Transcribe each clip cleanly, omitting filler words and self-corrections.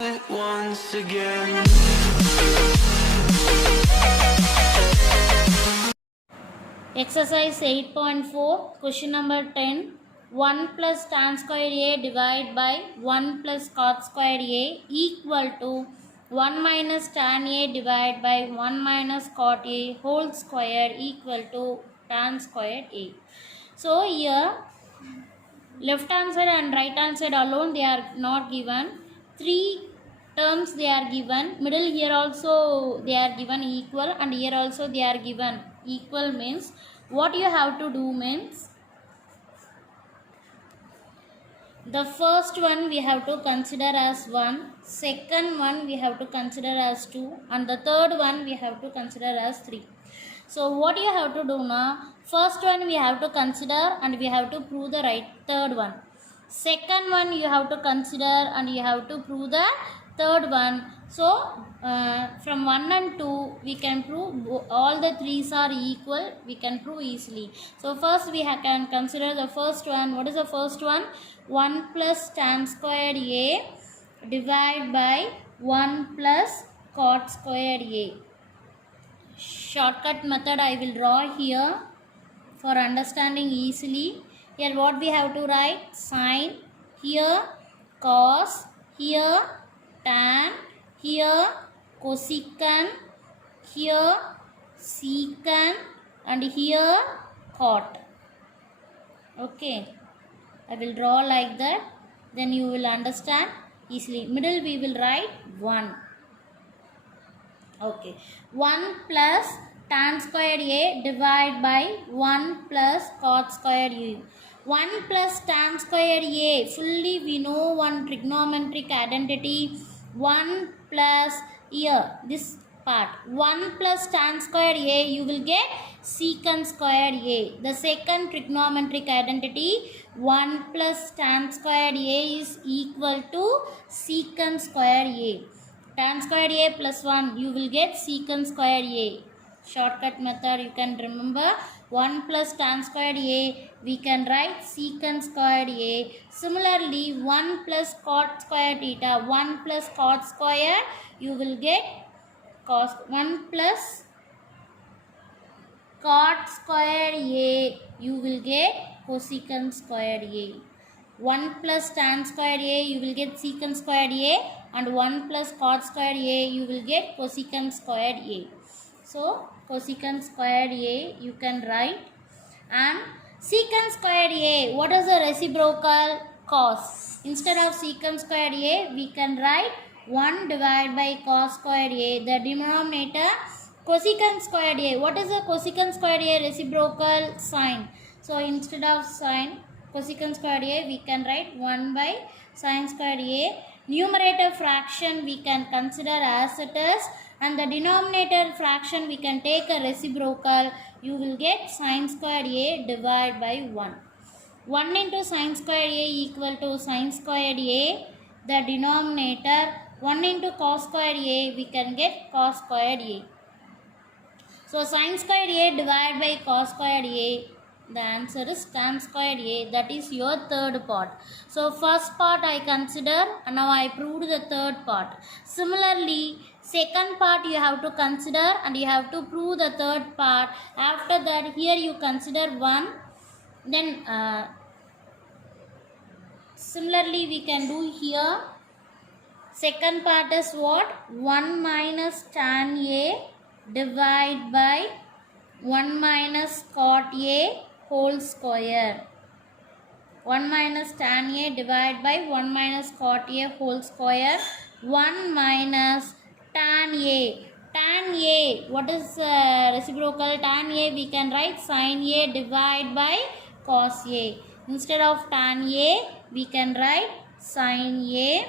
it once again. Exercise 8.4, question number 10. 1 plus tan square a divided by 1 plus cot square a equal to 1 minus tan a divided by 1 minus cot a whole square equal to tan square a. So here left hand side and right hand side alone they are not given. Three terms they are given. Middle here also they are given equal, and here also they are given equal. Means what you have to do means, the first one we have to consider as 1, second one we have to consider as 2, and the third one we have to consider as 3. So what you have to do now, first one we have to consider and we have to prove the right third one. Second one you have to consider and you have to prove the third one. So from 1 and 2 we can prove all the threes are equal, we can prove easily. So first we can consider the first one. What is the first one? 1 plus tan square a divided by 1 plus cot square a. Shortcut method I will draw here for understanding easily. Here what we have to write? Sine, here cos, here tan, here cosecant, here secant, and here cot. Okay, I will draw like that, then you will understand easily. Middle we will write 1. Okay, 1 plus tan square a divided by 1 plus cot square a. 1 plus tan square a, fully we know one trigonometric identity. 1 plus here, this part, 1 plus tan square a, you will get secant square a. The second trigonometric identity, 1 plus tan square a is equal to secant square a. Tan square a plus 1, you will get secant square a. Shortcut method you can remember. 1 plus tan square a, we can write secant square a. Similarly, 1 plus cot square theta, 1 plus cot square, you will get cos. 1 plus cot square a, you will get cosecant square a. 1 plus tan square a, you will get secant square a, and 1 plus cot square a, you will get cosecant square a. So cosecant square a you can write, and secant square a, what is the reciprocal? Cos. Instead of secant square a, we can write 1 divided by cos square a. The denominator cosecant square a. What is the cosecant square a reciprocal? Sine. So instead of sine cosecant square a, we can write 1 by sine square a. Numerator fraction we can consider as it is, and the denominator fraction we can take a reciprocal. You will get sine square a divided by 1. 1 into sine square a equal to sine square a. The denominator 1 into cos square a, we can get cos square a. So sine square a divided by cos square a, the answer is tan square a. That is your third part. So first part I consider, and now I proved the third part. Similarly, second part you have to consider and you have to prove the third part. After that, here you consider 1. Then similarly we can do here. Second part is what? 1 minus tan a divided by 1 minus cot a whole square. 1 minus tan a divided by 1 minus cot a whole square. 1 minus tan a. Tan a, what is reciprocal? Tan a we can write sin a divided by cos a. Instead of tan a, we can write sin a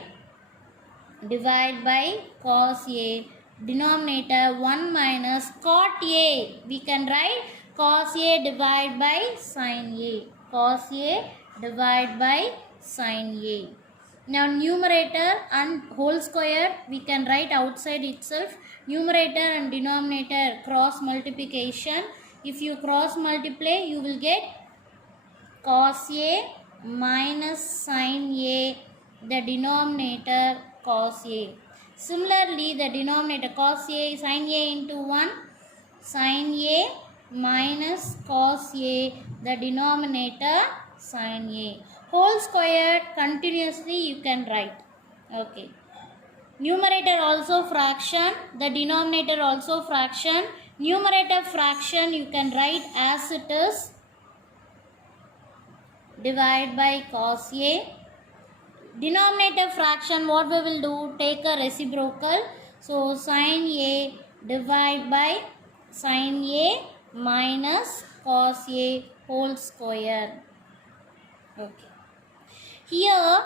divided by cos a. Denominator 1 minus cot a, we can write cos a divided by sin a. Cos a divided by sin a. Now numerator and whole square we can write outside itself. Numerator and denominator cross multiplication. If you cross multiply, you will get cos a minus sin a. The denominator cos A. Similarly, the denominator cos A, sin A into 1, sin A minus cos A, the denominator sin A. Whole squared continuously you can write. Okay. Numerator also fraction, the denominator also fraction. Numerator fraction you can write as it is, divide by cos A. Denominator fraction, what we will do, take a reciprocal, so sin A divide by sin A minus cos A whole square. Okay, here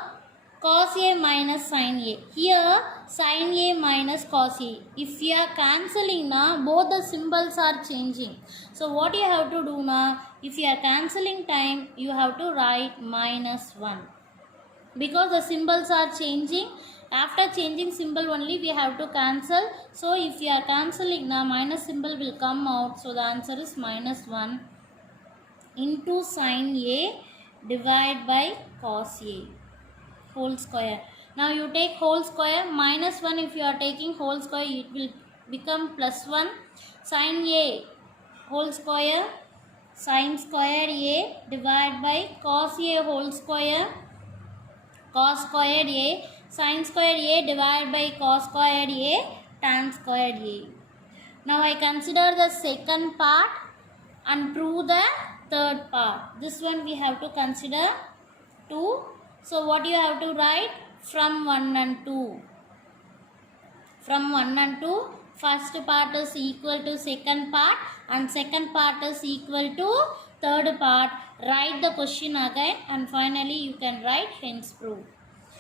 cos A minus sin A, here sin A minus cos A. If you are cancelling now, both the symbols are changing. So what you have to do now, if you are cancelling time, you have to write minus 1. Because the symbols are changing, after changing symbol only we have to cancel. So if you are cancelling now, minus symbol will come out. So the answer is minus 1 into sin A divide by cos A whole square. Now you take whole square, minus 1 if you are taking whole square, it will become plus 1. Sin A whole square, sin square A divide by cos A whole square, cos squared A, sin squared A divided by cos squared A, tan squared A. Now I consider the second part and prove the third part. This one we have to consider 2. So what you have to write, from 1 and 2. From 1 and 2, first part is equal to second part and second part is equal to third part. Write the question again and finally you can write hence proof.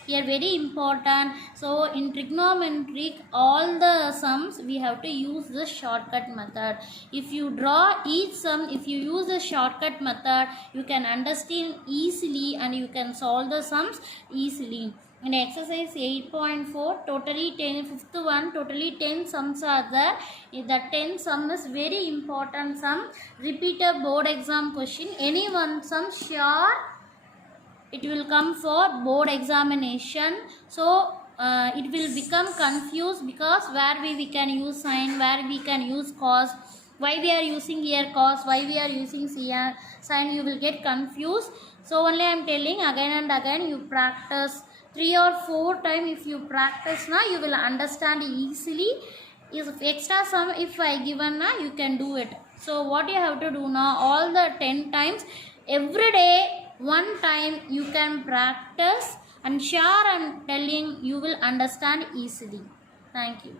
Here very important. So in trigonometric, all the sums we have to use the shortcut method. If you draw each sum, if you use the shortcut method, you can understand easily and you can solve the sums easily. In exercise 8.4, totally 10, fifth one, totally 10 sums are there. The 10 sum is very important sum. Repeated board exam question. Any one sum sure it will come for board examination. So it will become confused, because where we can use sin, where we can use cos, why we are using here cos, why we are using sin, you will get confused. So only I am telling, again and again you practice 3 or 4 times. If you practice now, you will understand easily. If extra sum if I given now, you can do it. So what you have to do now, all the 10 times, every day 1 time you can practice, and sure I am telling you will understand easily. Thank you.